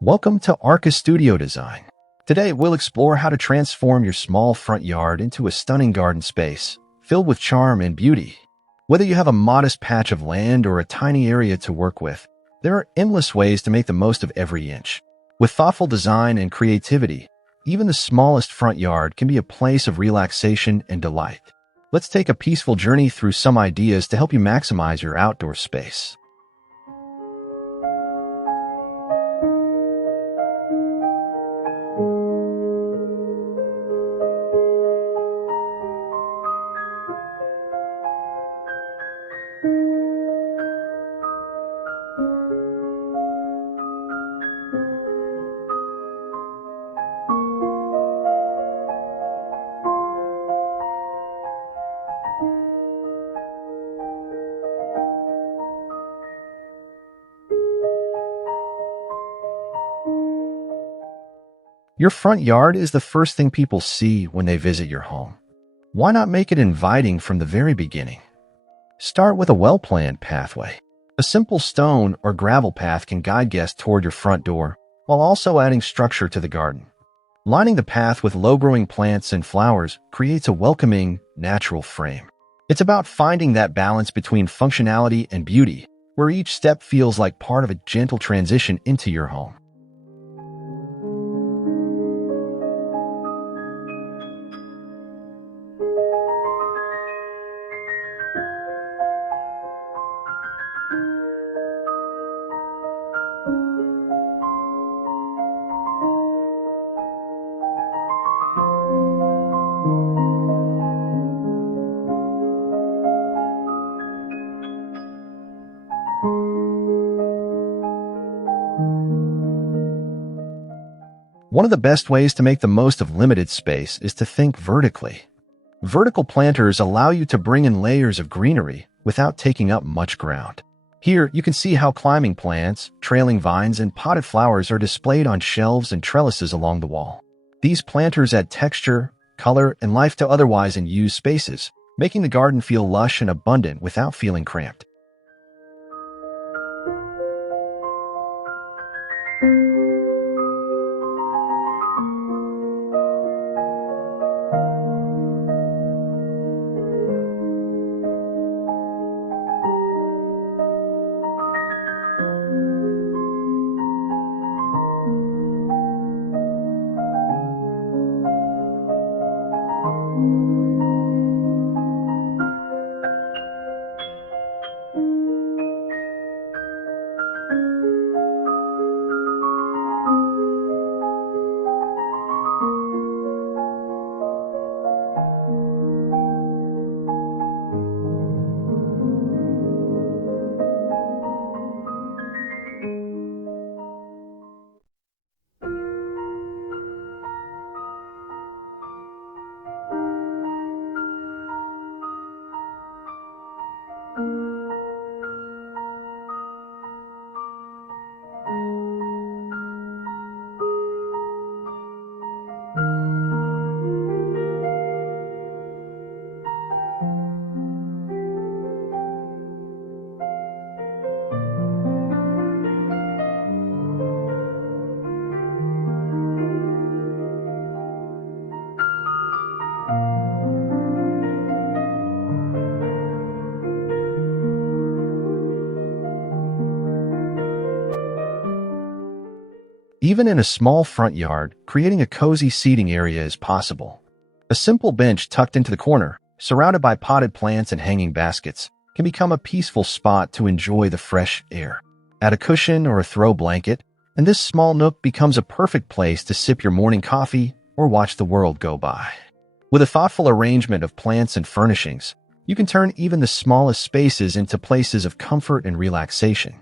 Welcome to Arca Studio Design. Today, we'll explore how to transform your small front yard into a stunning garden space filled with charm and beauty. Whether you have a modest patch of land or a tiny area to work with, there are endless ways to make the most of every inch. With thoughtful design and creativity, even the smallest front yard can be a place of relaxation and delight. Let's take a peaceful journey through some ideas to help you maximize your outdoor space. Your front yard is the first thing people see when they visit your home. Why not make it inviting from the very beginning? Start with a well-planned pathway. A simple stone or gravel path can guide guests toward your front door while also adding structure to the garden. Lining the path with low-growing plants and flowers creates a welcoming, natural frame. It's about finding that balance between functionality and beauty, where each step feels like part of a gentle transition into your home. One of the best ways to make the most of limited space is to think vertically. Vertical planters allow you to bring in layers of greenery without taking up much ground. Here, you can see how climbing plants, trailing vines, and potted flowers are displayed on shelves and trellises along the wall. These planters add texture, color, and life to otherwise unused spaces, making the garden feel lush and abundant without feeling cramped. Even in a small front yard, creating a cozy seating area is possible. A simple bench tucked into the corner, surrounded by potted plants and hanging baskets, can become a peaceful spot to enjoy the fresh air. Add a cushion or a throw blanket, and this small nook becomes a perfect place to sip your morning coffee or watch the world go by. With a thoughtful arrangement of plants and furnishings, you can turn even the smallest spaces into places of comfort and relaxation.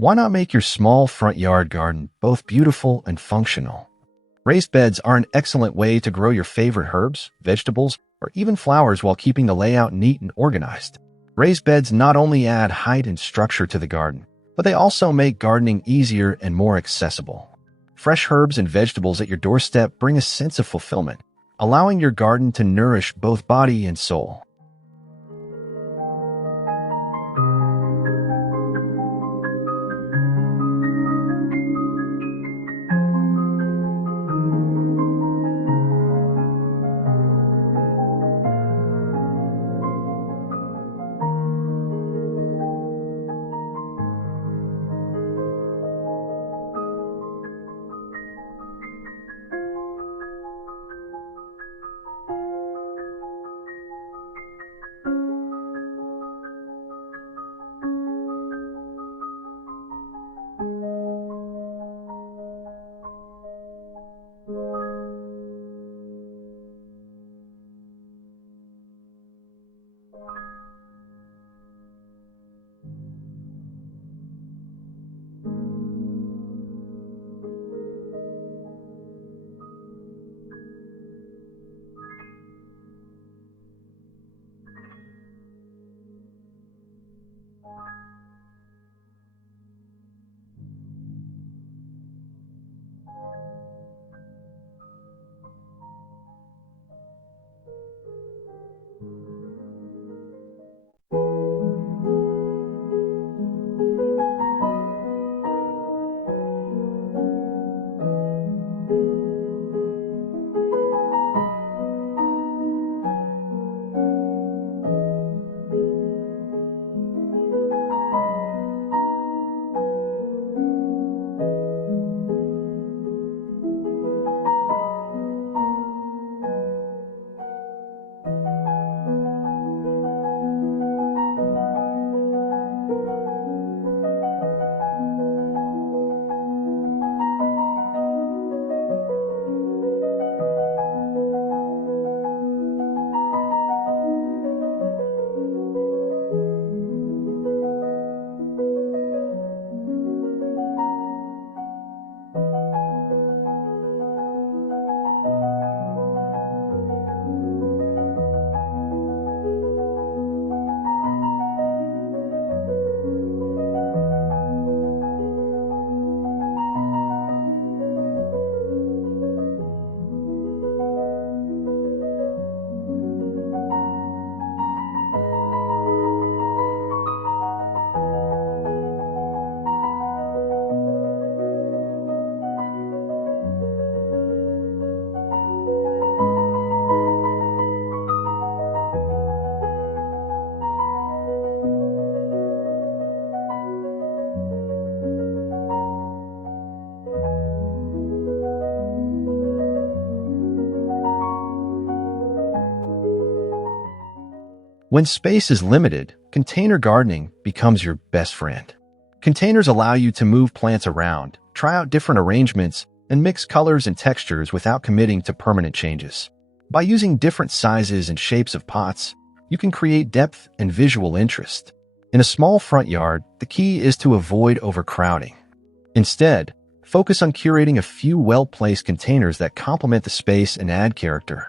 Why not make your small front yard garden both beautiful and functional? Raised beds are an excellent way to grow your favorite herbs, vegetables, or even flowers while keeping the layout neat and organized. Raised beds not only add height and structure to the garden, but they also make gardening easier and more accessible. Fresh herbs and vegetables at your doorstep bring a sense of fulfillment, allowing your garden to nourish both body and soul. When space is limited, container gardening becomes your best friend. Containers allow you to move plants around, try out different arrangements, and mix colors and textures without committing to permanent changes. By using different sizes and shapes of pots, you can create depth and visual interest. In a small front yard, the key is to avoid overcrowding. Instead, focus on curating a few well-placed containers that complement the space and add character.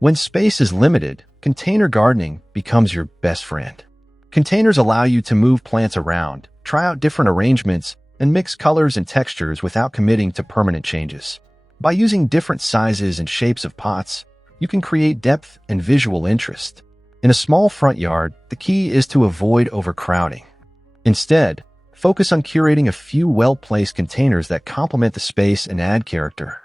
When space is limited, container gardening becomes your best friend. Containers allow you to move plants around, try out different arrangements, and mix colors and textures without committing to permanent changes. By using different sizes and shapes of pots, you can create depth and visual interest. In a small front yard, the key is to avoid overcrowding. Instead, focus on curating a few well-placed containers that complement the space and add character.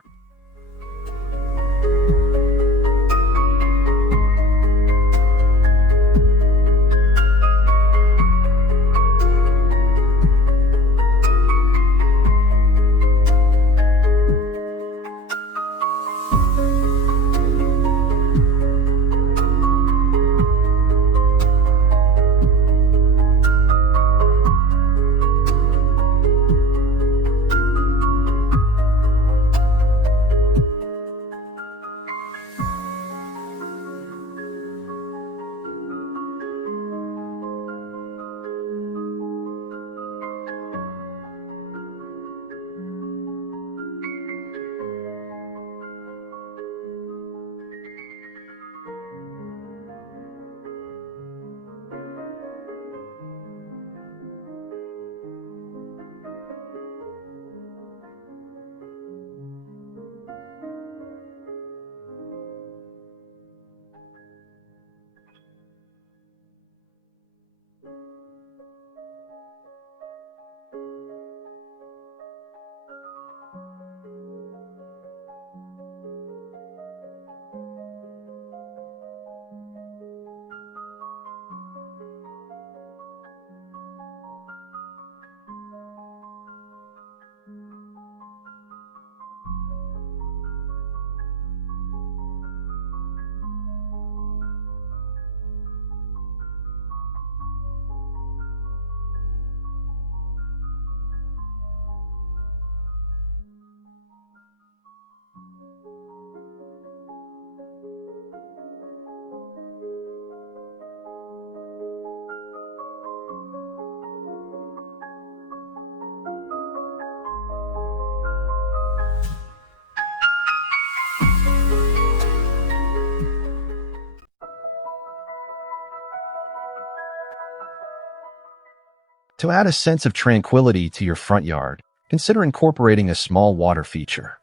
To add a sense of tranquility to your front yard, consider incorporating a small water feature.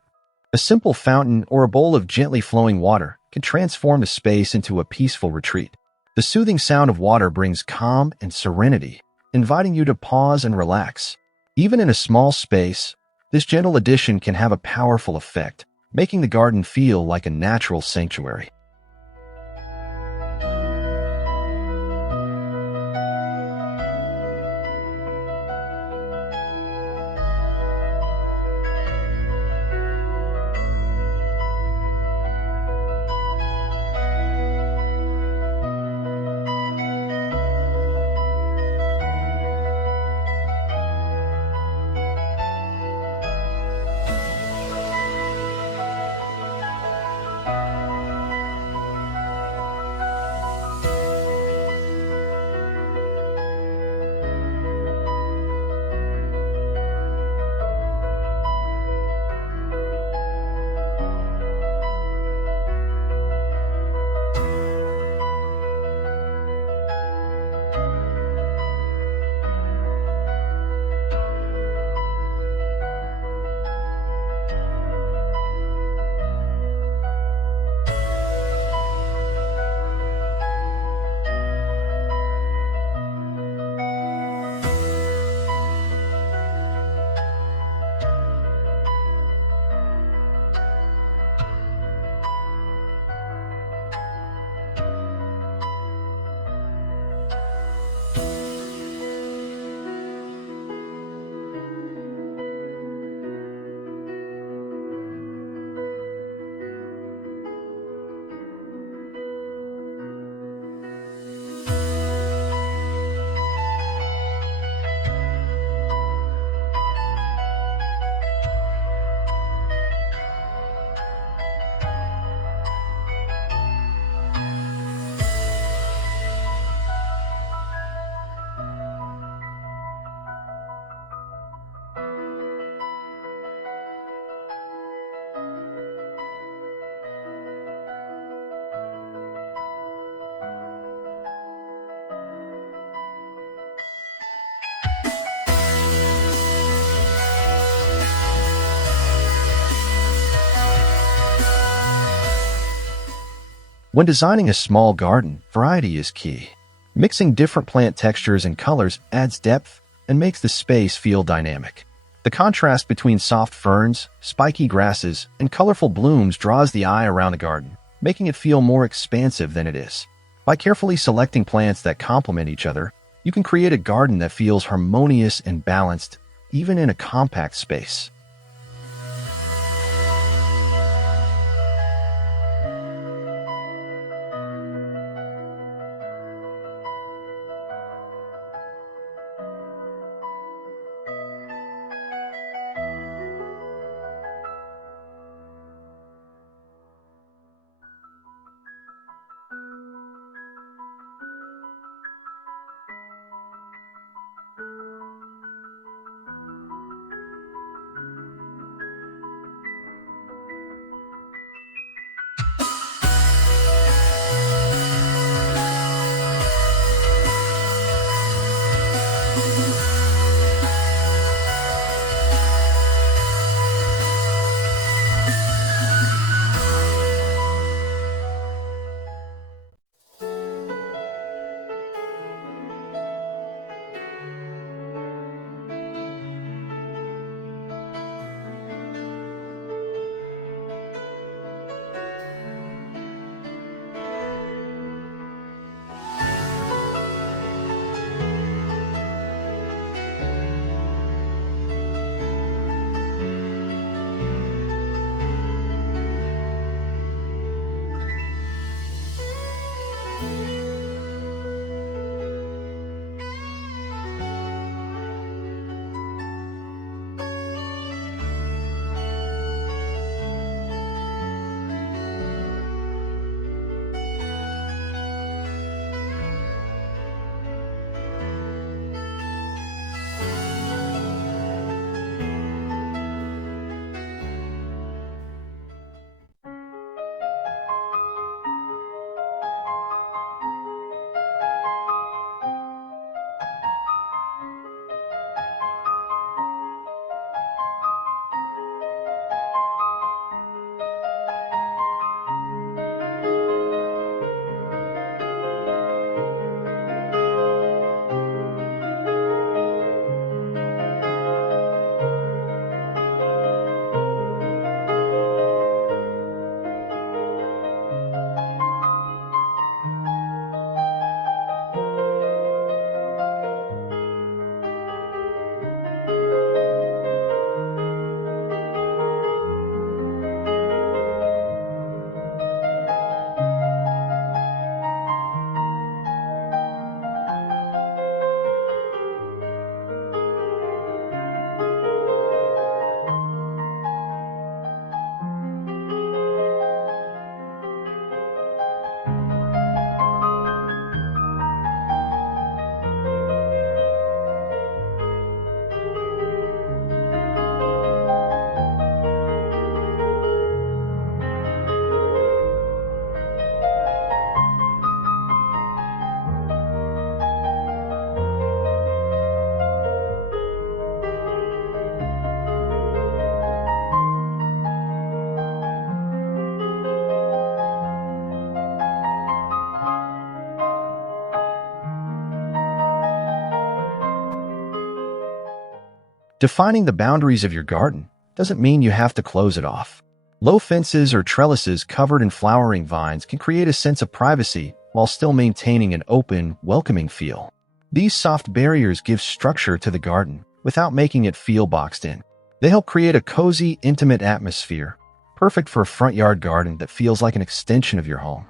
A simple fountain or a bowl of gently flowing water can transform the space into a peaceful retreat. The soothing sound of water brings calm and serenity, inviting you to pause and relax. Even in a small space, this gentle addition can have a powerful effect, making the garden feel like a natural sanctuary. When designing a small garden, variety is key. Mixing different plant textures and colors adds depth and makes the space feel dynamic. The contrast between soft ferns, spiky grasses, and colorful blooms draws the eye around the garden, making it feel more expansive than it is. By carefully selecting plants that complement each other, you can create a garden that feels harmonious and balanced, even in a compact space. Defining the boundaries of your garden doesn't mean you have to close it off. Low fences or trellises covered in flowering vines can create a sense of privacy while still maintaining an open, welcoming feel. These soft barriers give structure to the garden without making it feel boxed in. They help create a cozy, intimate atmosphere, perfect for a front yard garden that feels like an extension of your home.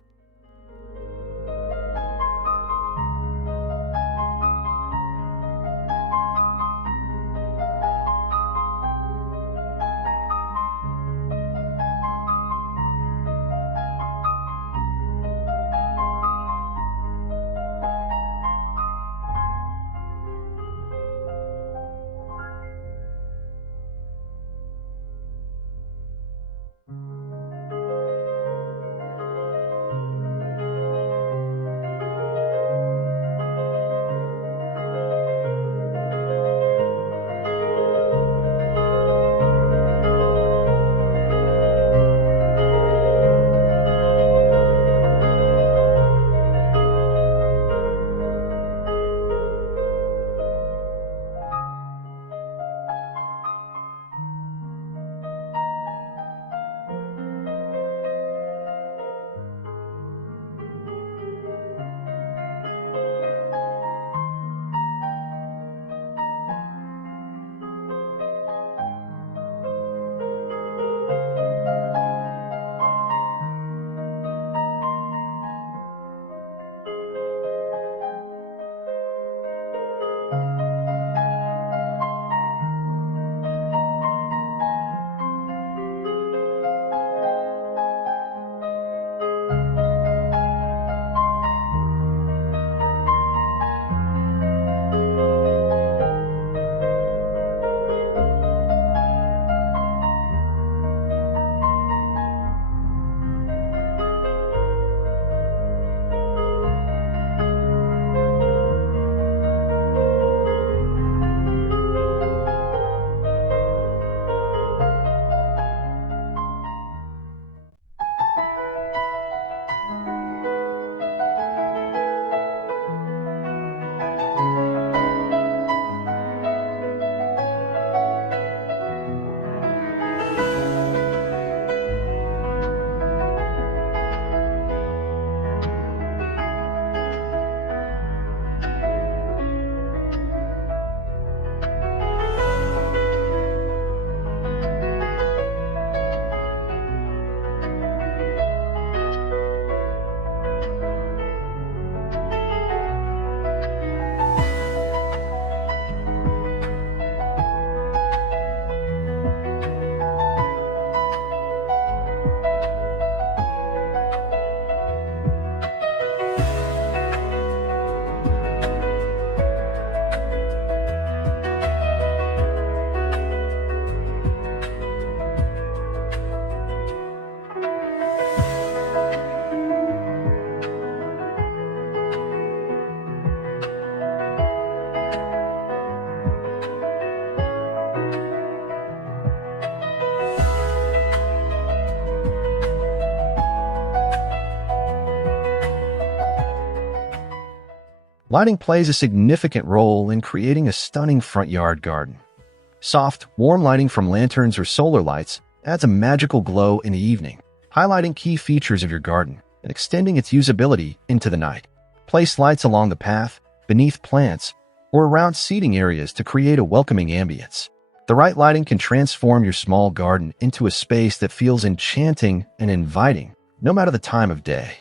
Lighting plays a significant role in creating a stunning front yard garden. Soft, warm lighting from lanterns or solar lights adds a magical glow in the evening, highlighting key features of your garden and extending its usability into the night. Place lights along the path, beneath plants, or around seating areas to create a welcoming ambience. The right lighting can transform your small garden into a space that feels enchanting and inviting, no matter the time of day.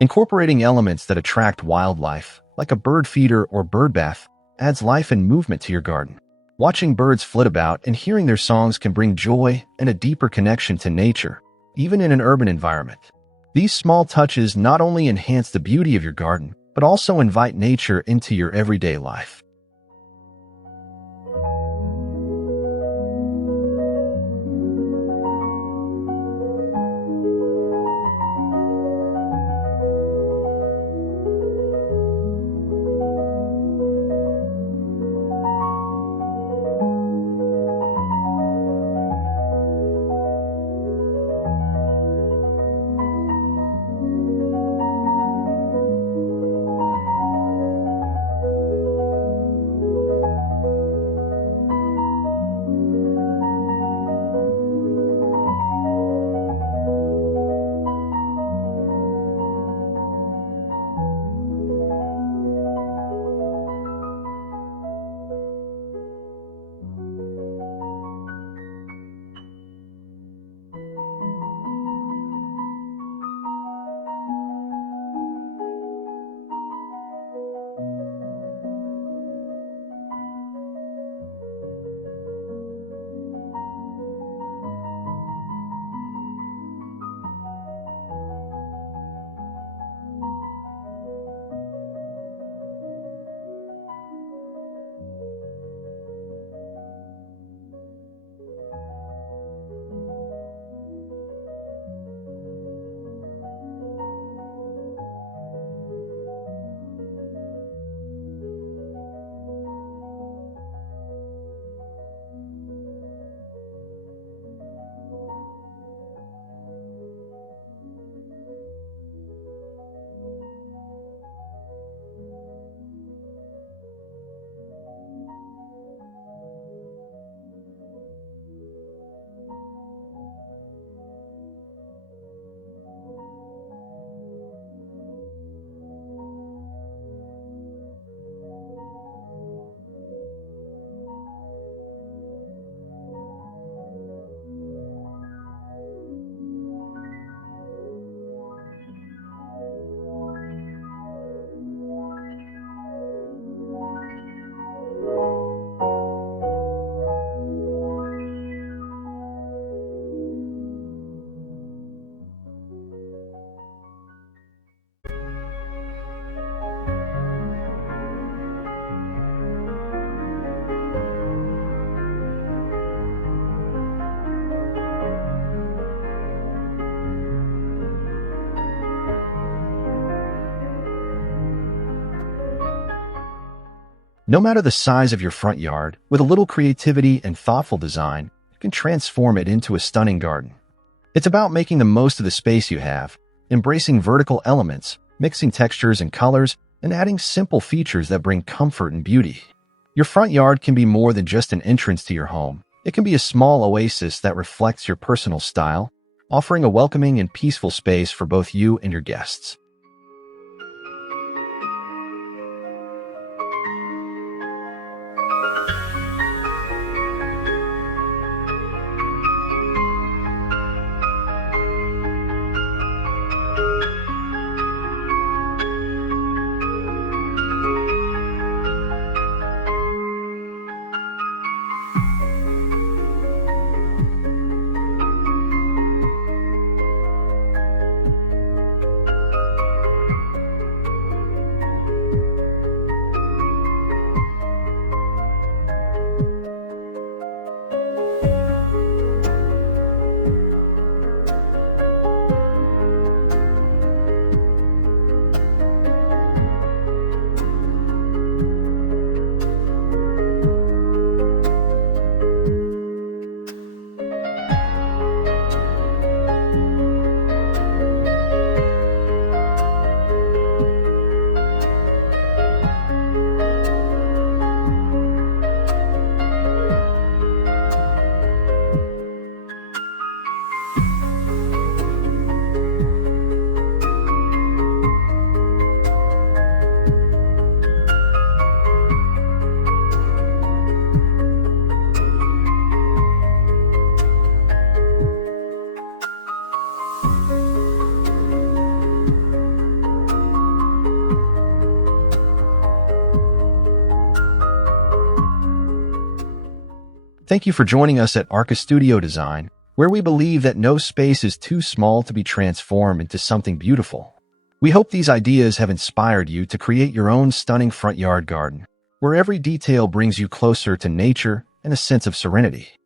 Incorporating elements that attract wildlife, like a bird feeder or bird bath, adds life and movement to your garden. Watching birds flit about and hearing their songs can bring joy and a deeper connection to nature, even in an urban environment. These small touches not only enhance the beauty of your garden, but also invite nature into your everyday life. No matter the size of your front yard, with a little creativity and thoughtful design, you can transform it into a stunning garden. It's about making the most of the space you have, embracing vertical elements, mixing textures and colors, and adding simple features that bring comfort and beauty. Your front yard can be more than just an entrance to your home. It can be a small oasis that reflects your personal style, offering a welcoming and peaceful space for both you and your guests. Thank you for joining us at Arca Studio Design, where we believe that no space is too small to be transformed into something beautiful. We hope these ideas have inspired you to create your own stunning front yard garden, where every detail brings you closer to nature and a sense of serenity.